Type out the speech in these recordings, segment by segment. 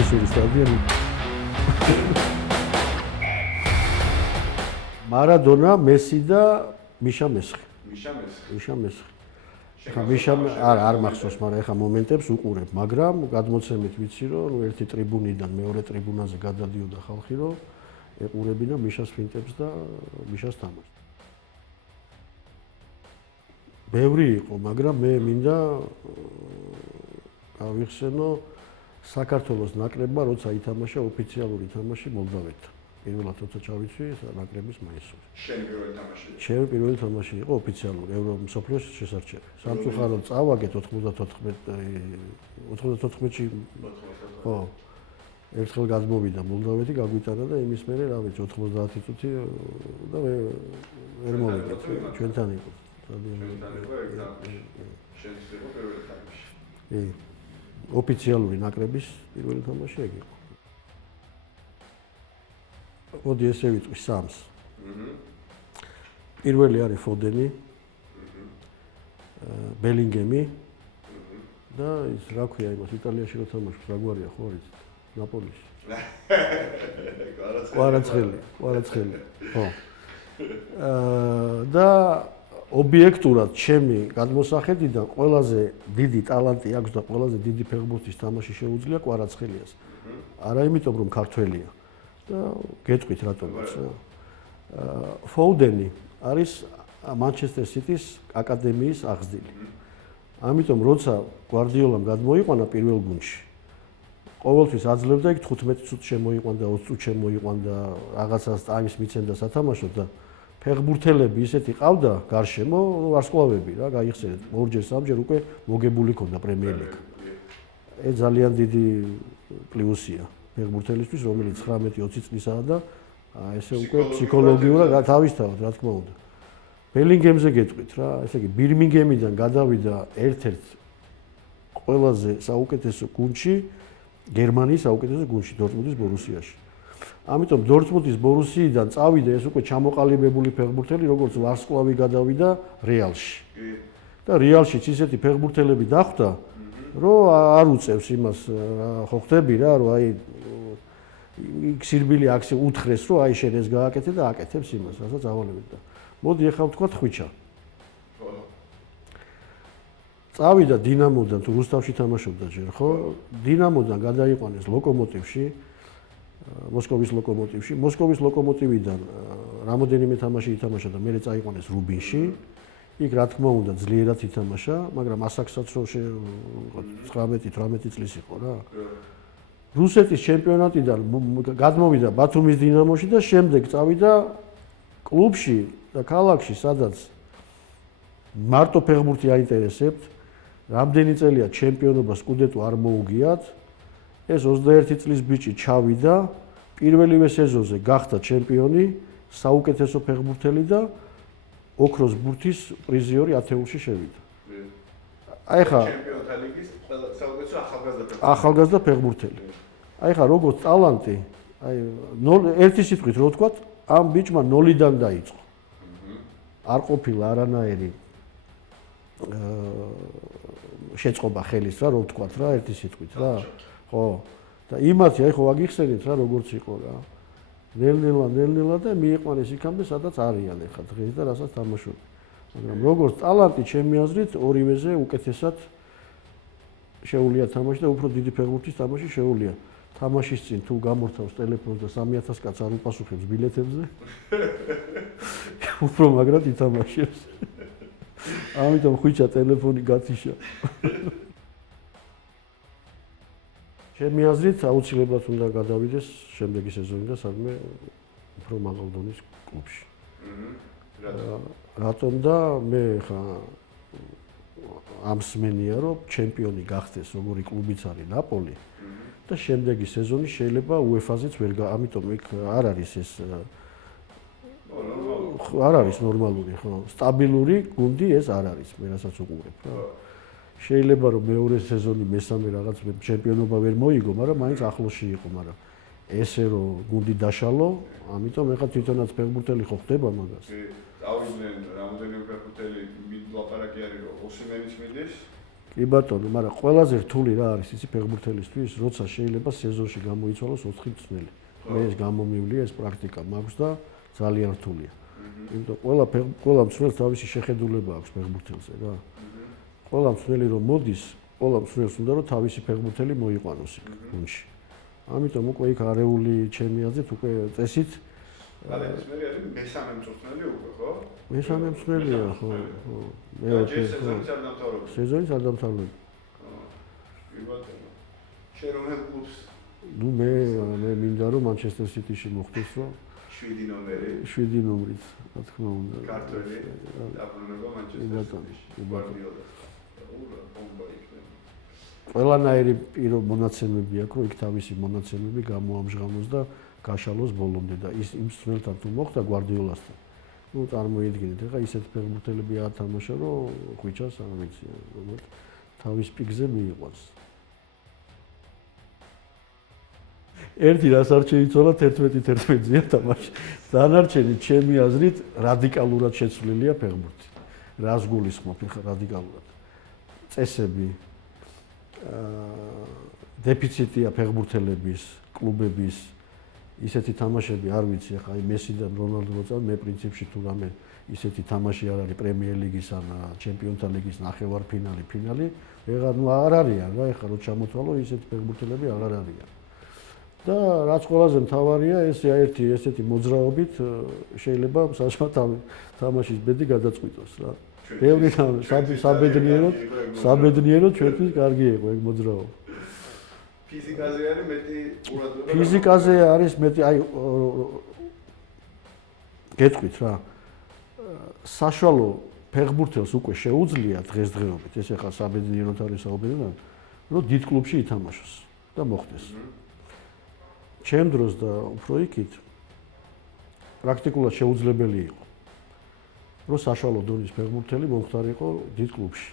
ისური სტადიონი. მარადონა, მესი და მიშა მესხი. მიშა მესხი. ხა მიშა არ მახსოვს, მაგრამ ეხა მომენტებს უყურებ, მაგრამ გადმოცემით ვიცი, რომ ერთი ტრიბუნიდან მეორე ტრიბუნაზე გადადიოდა ხალხი, რომ ეყურებინა მიშას ფინტებს და მიშას თამაშს. ბევრი იყო, მაგრამ მე მინდა გავიხსენო საქართველოს ნაკრებმა, როცა ითამაშა ოფიციალური თამაში მოლდავეთთან. პირველად როცა ჩავიცვი ნაკრების მაისური. შენი პირველი თამაში? ჩემი პირველი თამაში იყო ოფიციალური მსოფლიოს შესარჩევი. სამწუხაროდ წავაგეთ 94-ში. ხო. ერთხელ გადმოვიდა მოლდავეთი, გაგვიტანა და იმის მერე რა ვიცი 90 წუთი და ვერ მოვიგეთ. ჩვენთან იყო. ოფიციალური ნაკრების პირველი თამაში ეგ იყო. მოდი ესე ვიტყვი სამს. პირველი არის ფოდენი, ბელინგემი და ის რა ქვია იმას იტალიაში რო თამაშობს, რა გვარია ხო არის? ნაპოლიში. კვარაცხელი. ხო. და ობიექტურად ჩემი გადმოსახედიდან ყველაზე დიდი ტალანტი აქვს და ყველაზე დიდი ფეხბურთის თამაში შეუძლია კვარაცხელიას. არა იმიტომ რომ ქართველია და გეტყვით რატომაც. ფოუდენი არის მანჩესტერ სიტის აკადემიის აღზრდილი. ამიტომ როცა გვარდიოლამ გადმოიყვანა პირველ გუნდში, ყოველთვის აძლევდა იქ 15 წუთს შემოიყვანდა, 20 წუთს შემოიყვანდა, რაღაცას ტაიმს მიცემდა სათამაშოდ და ფეხბურთელები ისეთი ყავდა გარშემო, ვარსკვლავები რა, გაიხსენეთ, ორჯერ სამჯერ უკვე მოგებული ქონდა პრემიერ ლიგა. ეს ძალიან დიდი პლუსია ფეხბურთელისთვის, რომელიც 19-20 წლისაა და ესე უკვე ფსიქოლოგიურად თავისთავად, რა თქმა უნდა. ბელინგემზე გეტყვით რა, ესე იგი ბირმინგემიდან გადავიდა ერთ-ერთ ყველაზე საუკეთესო გუნდში, გერმანიის საუკეთესო გუნდში, დორტმუნდის ბორუსიაში. ამიტომ დორტმუნდის ბორუსიიდან წავიდა ეს უკვე ჩამოყალიბებული ფეხბურთელი, როგორც ვარსკვლავი გადავიდა რეალში. და რეალშიც ისეთი ფეხბურთელები დახვდა, რომ არ უწევს იმას, ხო ხდები რა, რომ აი სირბილი აქ უთხრეს, რომ აი შენ ეს გააკეთე და აკეთებს იმას, რასაც ავალებენ და მოდი ახლა ვთქვათ ხვიჩა. წავიდა დინამოდან თუ რუსთავში თამაშობდა ჯერ, ხო? დინამოდან გადაიყვანეს ლოკომოტივში, მოსკოვის ლოკომოტივში. მოსკოვის ლოკომოტივიდან რამოდენიმე თამაში ითამაშა და მერე წაიყვანეს რუბინში. იქ რა თქმა უნდა ძლიერად ითამაშა, მაგრამ ასაკსაც რო 19-18 წლის იყო რა. რუსეთის ჩემპიონატიდან გადმოვიდა ბათუმის დინამოში და შემდეგ წავიდა კლუბში და ქალაქში, სადაც მარტო ფეხბურთი აინტერესებთ. რამდენი წელია ჩემპიონობა სკუდეტო არ მოუგიათ. ეს 21 წლის ბიჭი ჩავიდა, პირველივე სეზონზე გახდა ჩემპიონი, საუკეთესო ფეხბურთელი და ოქროს ბურთის პრიზიორი ათეულში შევიდა. აი ხა ჩემპიონთა ლიგის საუკეთესო ახალგაზრდა ფეხბურთელი. აი ხა როგორც ტალანტი, აი ერთი სიტყვით რო ვთქვათ, ამ ბიჭმა 0-დან დაიწყო. არ ყოფილა არანაირი შეწყობა ხელის რა, რო ვთქვათ რა, ერთი სიტყვით რა. ხო. და იმათი აი ხო აგიხსენით რა, როგორც იყო რა. ნელ-ნელა და მიიყვანეს იქამდე, სადაც არიან ახლა დღეს და რასაც თამაშობენ. მაგრამ როგორც ტალანტი ჩემი აზრით ორივეზე უკეთესად შეუძლია თამაში და უფრო დიდი ფეხბურთის თამაში შეუძლია. თამაშის წინ თუ გამორთავს ტელეფონს და 3000 კაცს არ უპასუხებს ბილეთებზე, უფრო მაგრად ითამაშებს. ამიტომ ხვიჩა ტელეფონი გათიშა. ჩემი აზრით აუცილებლად უნდა გადავიდეს შემდეგი სეზონიდან სადმე უფრო მაღალ დონის კლუბში. რატომ და მე ხა ამსმენია რომ ჩემპიონი გახდეს როგორი კლუბიც არის ნაპოლი და შემდეგი სეზონი შეიძლება UEFA-ზეც ვერ ამიტომ იქ არ არის ეს არ არის ნორმალური ხო სტაბილური გუნდი ეს არ არის მე რასაც უყურებ რა შეიძლება რომ მეორე სეზონი მესამე რაღაც ჩემპიონობა ვერ მოიგო მაგრამ მაინც ახლოსში იყო მაგრამ ესე რომ გუნდი დაშალო ამიტომ ეხლა თვითონაც ფეხბურთელი ხო ხდება მაგას დავიდნენ რამოდენიმე ფეხბურთელი ლაპარაკი არის რომ ოსიმენიც მიდის კი ბატონო, მაგრამ ყველაზე რთული რა არის იცი ფეხბურთელისთვის, როცა შეიძლება სეზონში გამოიცვალოს 4 მწვრთნელი. მე ეს გამომივლია, ეს პრაქტიკა მაქვს და ძალიან რთულია. იმიტომ ყველა მწვრთნელს თავისი შეხედულება აქვს ფეხბურთელზე რა. ყველა მწვრთნელი რომ მოდის, ყველა მწვრთნელს უნდა რომ თავისი ფეხბურთელი მოიყვანოს იქ გუნდში. ამიტომ უკვე იქ არეული ჩემი აზრით უკვე წესით ეს მე არის მესამე მწვრთნელი უკვე, ხო? მესამე მწვრთნელია, ხო. მეოთხე სეზონის არ დამთავრდა. კი ბატონო. შენ რომელ კლუბს? ნუ მე მინდა რომ მანჩესტერ სიტიში მოხდეს რომ 7 ნომერი. 7 ნომრით, რა თქმა უნდა. ქართველი დაბრუნება მანჩესტერ სიტიში. გვარდიოლა. უბრალოდ ბომბა იქნება. ყველანაირი პირო მონაცემები აქვს, რომ იქ თავისი მონაცემები გამოამჟღავნოს და გაშალოს ბოლომდე და ის იმ მწვრთნელთან თუ მოხდა გვარდიოლასთან. ნუ წარმოიდგინეთ, ეხლა ისეთ ფეხბურთელები ათამაშა, რომ ხვიჩას არ ვიცი, რომ თავის პიკზე მიიყვანს. ერთი რას არ შეიცვალა 11-11-ზეა თამაში. დანარჩენი ჩემი აზრით რადიკალურად შეცვლილია ფეხბურთი. რას გულისხმობ ეხლა რადიკალურად? წესები დეფიციტია ფეხბურთელების, კლუბების ისეთი თამაშები არ ვიცი, ახლა აი მესი და რონალდო მოწავ მე პრინციპში თუ რამე ისეთი თამაში არ არის პრემიერ ლიგის ან ჩემპიონთა ლიგის ნახევარფინალი, ფინალი, ეხლა ნუ აღარ არიან რა, ეხლა რო ჩამოთვალო ისეთი ფეხბურთელები აღარ არიან. და რაც ყველაზე მთავარია, ეს ერთი ესეთი მოძრაობით შეიძლება თამაშის ბედი გადაწყვიტოს რა. ბევრი საბედნიეროდ ჩვენთვის კარგი იყო ეგ მოძრაობა. ფიზიკაზე არის მეტი ყურადღება. ფიზიკაზე არის მეტი, აი გეტყვით რა. საშუალო ფეხბურთელს უკვე შეუძლია დღესდღეობით, ეს ახლა საბედნიეროდ არის საუბარი, რომ დიდ კლუბში ითამაშოს და მოხდეს. ჩემ დროს და უფრო იქით პრაქტიკულად შეუძლებელი იყო. რომ საშუალო დონის ფეხბურთელი მომხდარიყო დიდ კლუბში.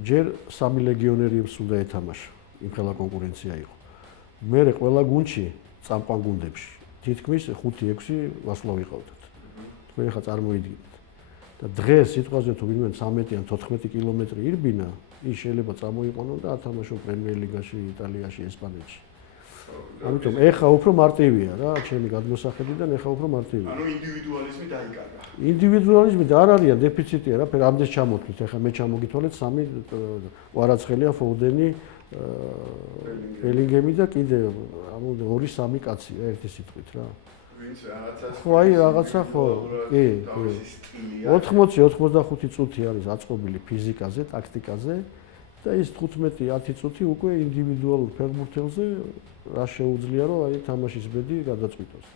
ჯერ 3 ლეგიონერი სულდა ეთამაშა. იმ ხელა კონკურენცია იყო. მერე ყველა გუნდში, წამყვან გუნდებში, თითქმის 5-6 ვასლავ იყავდათ. თქვენ ახლა წარმოიდგინეთ. და დღეს სიტყვაზე თუ ვინმე 13 ან 14 კილომეტრი ირბინა, ის შეიძლება წამოიყვანონ და ათამაშო პრემიერ ლიგაში, იტალიაში, ესპანეთში. ამიტომ ეხა უფრო მარტივია რა, ჩემი გადმოსახედიდან ეხა უფრო მარტივია. ანუ ინდივიდუალიზმი დაიკარგა. ინდივიდუალიზმი და არ არიან დეფიციტია რა, ამდენს ჩამოთვლით, ეხა მე ჩამოგითვალეთ 3 კვარაცხელია, ფოუდენი, ბელინგემი და კიდე 2-3 კაცია ერთი სიტყვით რა. ვინც რაღაცას ხო, აი რაღაცა ხო, კი. 80-85 წუთი არის აწყობილი ფიზიკაზე, ტაქტიკაზე და ის 15-10 წუთი უკვე ინდივიდუალურ ფეხბურთელზე რა შეუძლია რომ აი თამაშის ბედი გადაწყვიტოს.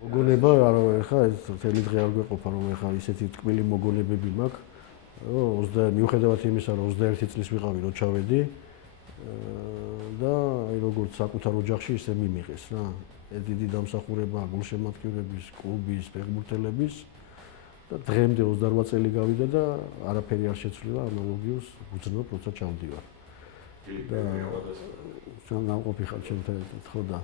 მოგონება არა ხა ეს თელი დღე არ გვეყოფა რომ ხა ისეთი თკბილი მოგონებები მაქვს. მიუხედავად იმისა რომ 21 წლის ვიყავი რო ჩავედი და აი როგორც საკუთარ ოჯახში ისე მიმიღეს რა. დიდი დამსახურება გულშემატკივრების, კლუბის, ფეხბურთელების და დღემდე 28 წელი გავიდა და არაფერი არ შეცვლილა ანალოგიურს ვუძნობ როცა ჩავდივარ. და ნამყოფი ხარ ჩემთან ერთად ხო და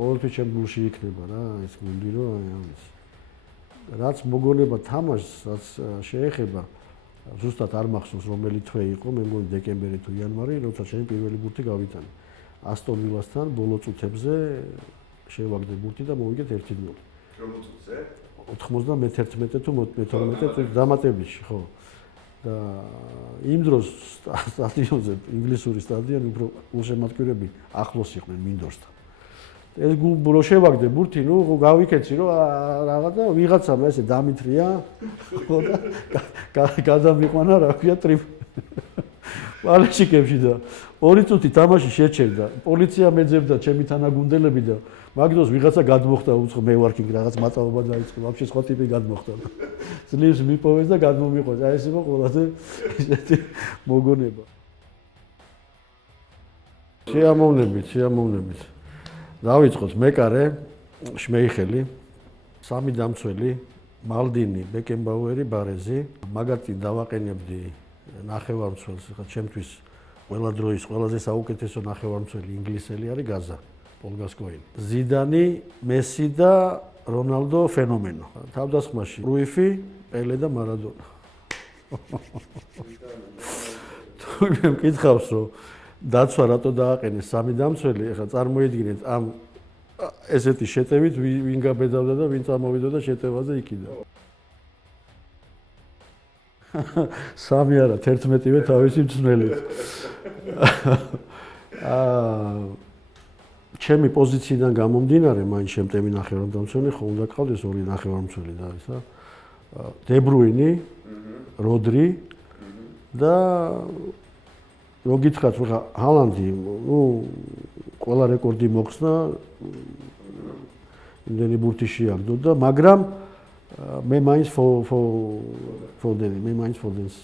ყოველთვის ჩემ გულში იქნება რა ეს გუნდი რომ აი ამის რაც მოგონება თამაშს რაც შეეხება ზუსტად არ მახსოვს რომელი თვე იყო მე მგონი დეკემბერი თუ იანვარი როცა ჩემი პირველი ბურთი გავიტანე ასტონ ვილასთან ბოლო წუთებზე შევაგდე ბურთი და მოვიგეთ 1-0 რომელ წუთზე 91 თუ 12 დამატებაში ხო და იმ დროს სტადიონზე ინგლისური სტადიონი უფრო უშემატკივრები ახლოს იყვნენ მინდორსთან. ეს რო შევაგდე ბურთი, ნუ გავიქეცი რომ რაღაცა ვიღაცამ ესე დამithრია ხო და გადამიყვანა რა ქვია პალეშიკებში და 2 წუთი თამაში შეჩერდა. პოლიცია მეძებდა ჩემი თანაგუნდელები და მაგდროს ვიღაცა გადმოხდა უცხო მე ვარ კი რაღაც მაწაობა დაიწყო. ვაფშე სხვა ტიპი გადმოხდა. ძლივს მიპოვეს და გადმომიყვანს. აი ეს იყო ყველაზე ისეთი მოგონება. შეამოვნებით. დავიწყოთ მეკარე, შმეიხელი, 3 დამცველი, მალდინი, ბეკენბაუერი, ბარეზი. მაგათი დავაყენებდი ნახევარმცველს, ხა ჩემთვის ყველა დროის ყველაზე საუკეთესო ნახევარმცველი ინგლისელი არის გაზა, პოლ გასკოინი. ზიდანი, მესი და რონალდო ფენომენო. თავდასხმაში რუიფი, პელე და მარადონა. თურმე მკითხავს რომ დაცვა რატო დააყენეს 3 დამცველი, ეხლა წარმოიდგინეთ ამ ესეთი შეტევით ვინ გაბედავდა და ვინ წამოვიდა და შეტევაზე იქიდა. 3 არა 11-ვე თავისი მწნელით. ჩემი პოზიციიდან გამომდინარე, მაინც შემტევი ნახევარმცველი ხო უნდა გყავდეს 2 ნახევარმცველი და ისა დებრუინი, როდრი და რო გითხრათ რა ჰალანდი, ყველა რეკორდი მოხსნა, იმდენი ბურთი შეაგდო და მაგრამ მე მაინც ფოდენი, მე მაინც ფოდენს